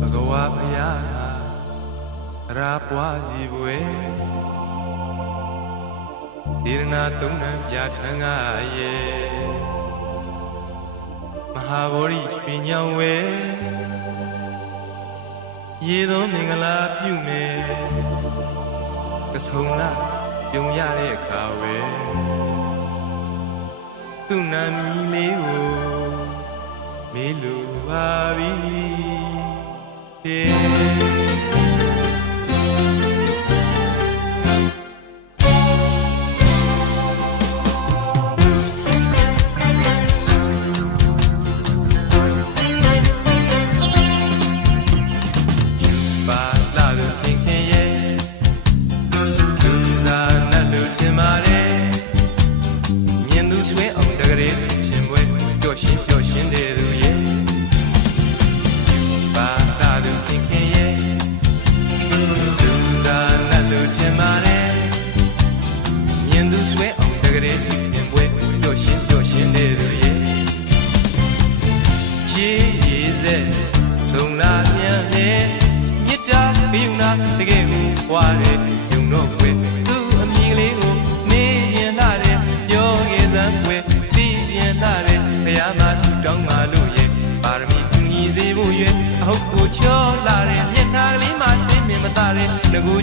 ဘဂဝါဖယားကရာပွားစီပွေစေရနာသုံးနှံပြထံကရေမဟာဗောဓိရွှေညောင်ဝဲရေသောမင်္ဂလာပြုမယ်ကဆုံလာပြုံရတဲ့အခါဝဲသူ့နာမည်လေးကို မေးလိုပါပြီ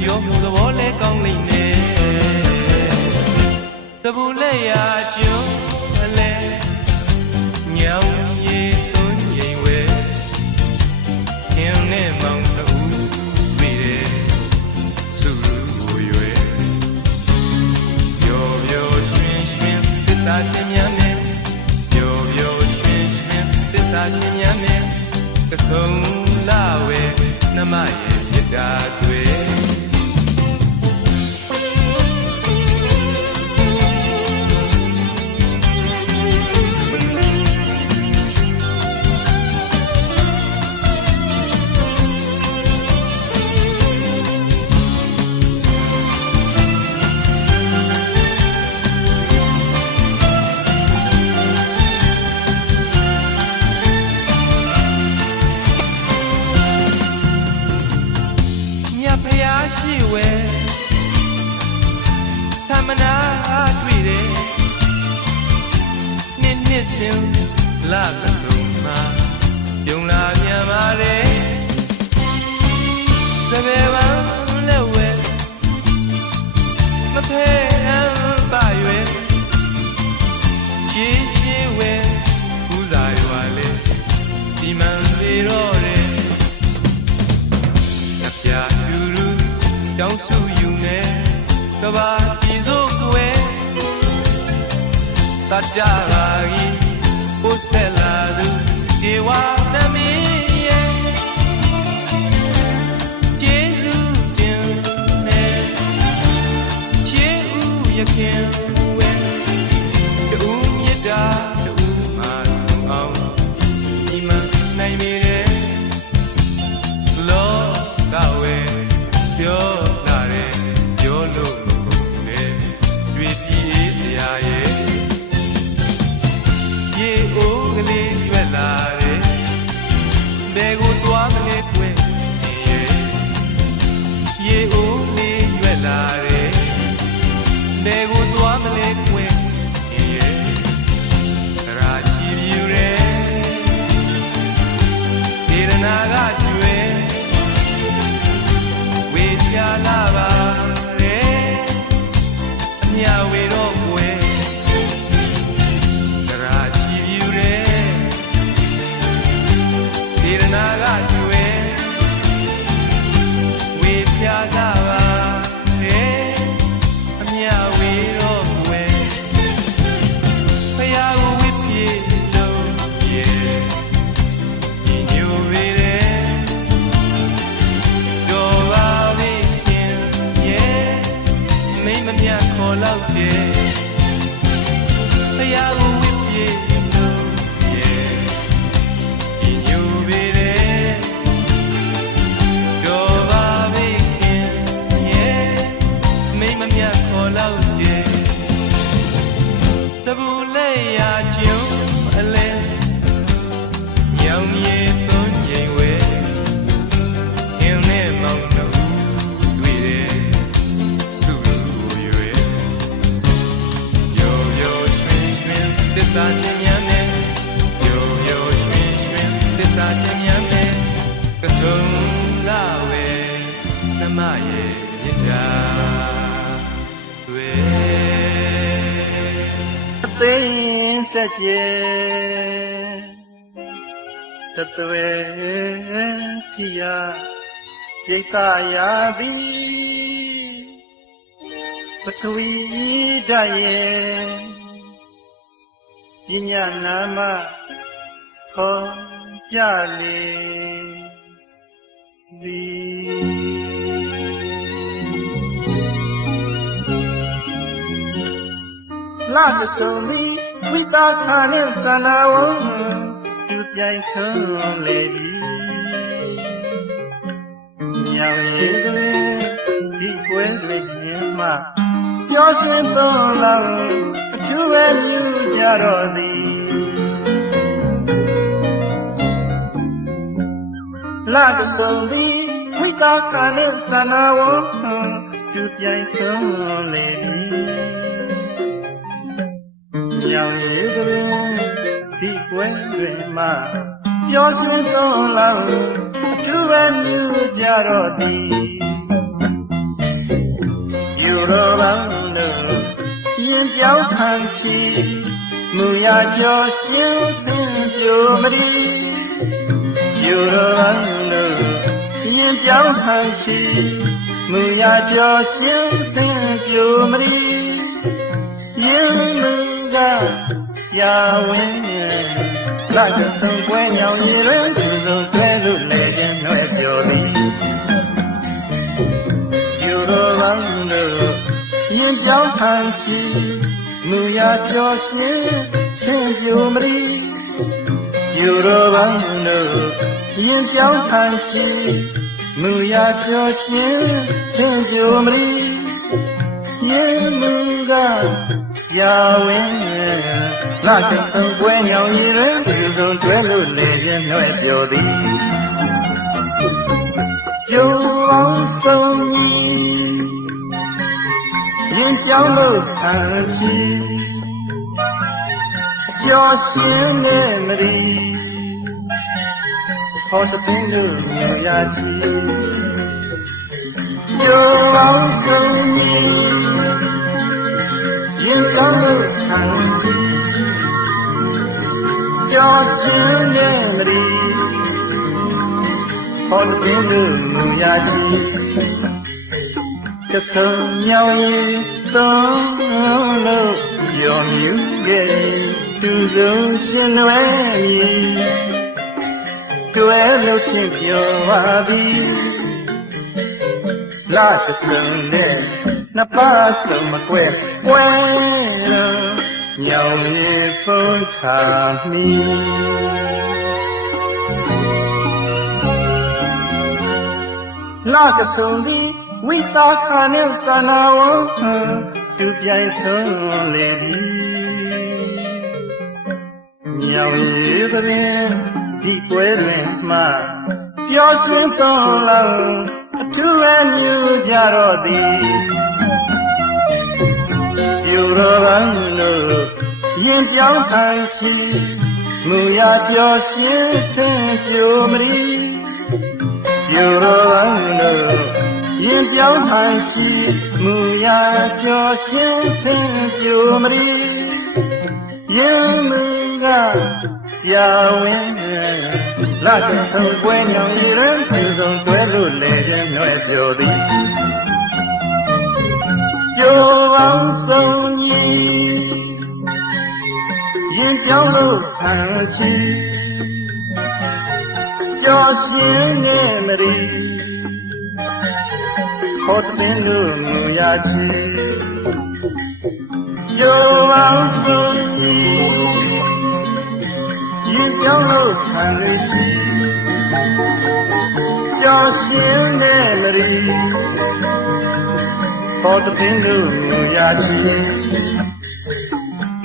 ငကိုကြောမှုသဘောလဲကောင်းလိမ့်မယ်သဘူလက်ရာကျွန်းအလဲညောင်ရီသွန်းငိမ်ဝဲညံနဲ့မောင်တူပြီးတဲ့သူ့ကိုရွယ်ပျော်ပျော်ရွှင်ရွှင်သစ္စာရှင်များနဲ့ပျော်ပျော်ရွှင်ရွှင်သစ္စာရှင်များနဲ့ကဆုံလာဝဲနှမရဲ့မြတ်တာတွေ နှစ်နှစ်စဉ်လာကဆုံမှာပြုံလာမြန်ပါတယ်သဘယ်ပန်းလက်ဝဲမဖဲအံပါရွယ်ချီရှိဝဲဦးစားရွာလေဒီမန်စီတော့တယ်အပြာလူလူတောင်းစုယူနေကဘာတီစိုးကွယ်တတရာကြီးကို ဆ la အသိဆက်ကျဲတသွေထီယာရိတ်သာယာသည်ပထဝီဓာတ်ရဲ့ပညာနာမခေါ်ကြလေသည် လာမဆုံးသည်ဝိတာခာနဲ့ဆန္ဒဝံသူပြိုင်ထုံးလေပြီညောင်ရည်တွင်ဒီကွယ်လေးမြင်မှပျော်ရွှင်သောလောင်အထူးပဲမြူကြတော့သည်လာကဆုံးသည်ဝိတာခာနဲ့ဆန္ဒဝံသူပြိုင်ထုံးလေပြီညော င်ရည်တွင်ဒီကွယ်တွင်မှပျော်ရွှင်သောလောင်အထူးပဲမြူကြတော့သည်ယူရောလန်းတို့ရင်ပြောင်းခံချီမူရကျော်ရှင်စင်ပြိုမရီယူရောလန်းတို့ရင်ပြောင်းခံချီမူရကျော်ရှင်စင်ပြိုမရီရင်မ ကရာဝင်လာကဆုံပွဲညောင်ရည်ရန်သူစုံတွဲလို့လေခြင်းနှွဲပြောသည်ယူရောလန်းတို့ရင်ပြောင်းခံချီမူရကျော်ရှင်ဆင်းပြိုမရီယူရောလန်းတို့ရင်ပြောင်းခံချီမူရကျော်ရှင်ဆင်းပြိုမရီရင်မူကရာဝင် လာကဆုံပွဲညောင်ရည်ရန်ဒီစုံတွဲလို့လေခြင်းနှွဲ့ပြောသည်ယုံအောင်ဆုံးရင်ကြောင်းလို့ခံချီပျော်ရှင်နေမရီဟောစပင်းလို့မြင်ရချီယုံအောင်ဆုံး ရင်ကောင်းလို့ခံစီကြော်ရှင်ရဲ့မရီဟောတဲ့လူရချီကဆုံမြောင်ရင်သုံးလို့ပြောမြူရဲ့သူစုံရှင်နွယ်မီတွဲလို့ဖြစ် ပြောပါသည်လာကဆုံနဲ့နှစ်ပါးစုံမကွဲပွဲတော့ညောင်ရည်ဖုံးခါမီလာကဆုံသည်ဝိတာခာနဲ့ဆန္နာဝံသူပြိုင်ထုံးလေပြီညောင်ရည်ပင်ဒီပွဲတွင်မှပျော်ရွှင်သောလောင်အထူးပဲမြူကြတော့သည် ယူရောကံတို့ရင်ပြောင်းခံချီမူရကြော်ရှင်ဆင်းပြိုမရီယူရောကံတို့ရင်ပြောင်းခံချီမူရကြော်ရှင်ဆင်းပြိုမရီရင်မူကရာဝင်လာကဆုံပွဲညောင်ရည်ရန်ပြုစုံတွဲလို့လေခြင်းနှွဲ့ပြောသည် ပြိုပေါင်းဆုံးကြီးရင်ပြောင်းလို့ခံချီကြော်ရှင်နေမရီဟောတဲ့လူမျိုးရချီပြိုပေါင်းဆုံးကြီးရင်ပြောင်းလို့ခံချီကြော်ရှင်နေမရီ for the bingo yachi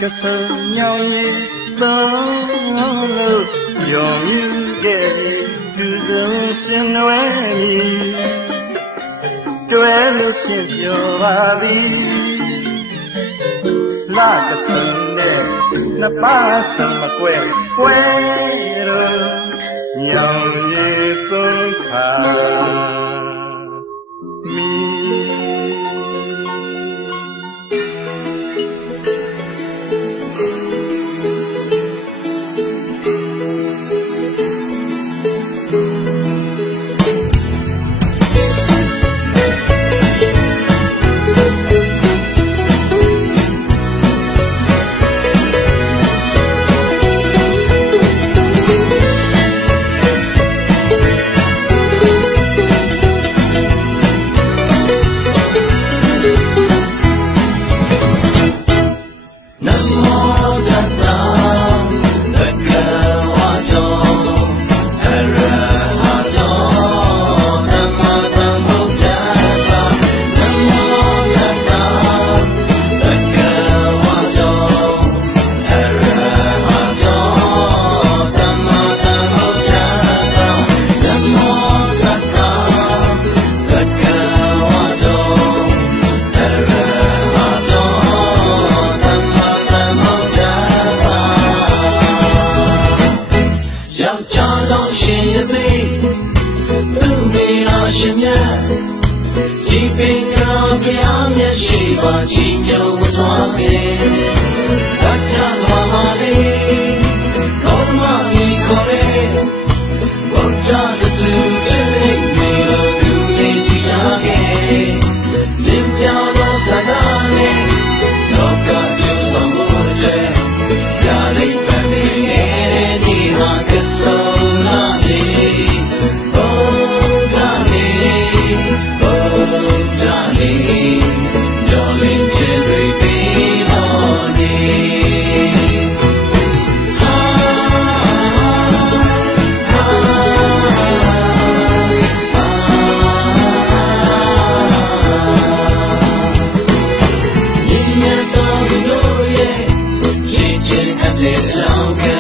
kasa nyao ye ba lo yong yu ge du zong sin noe mi တွဲလို့ဖြစ်ပြောပါသည်လာကစံနဲ့နှစ်ပါးဆုံးမကွဲကွဲတော့ညောင်ရည်သုံးခါ ချင်း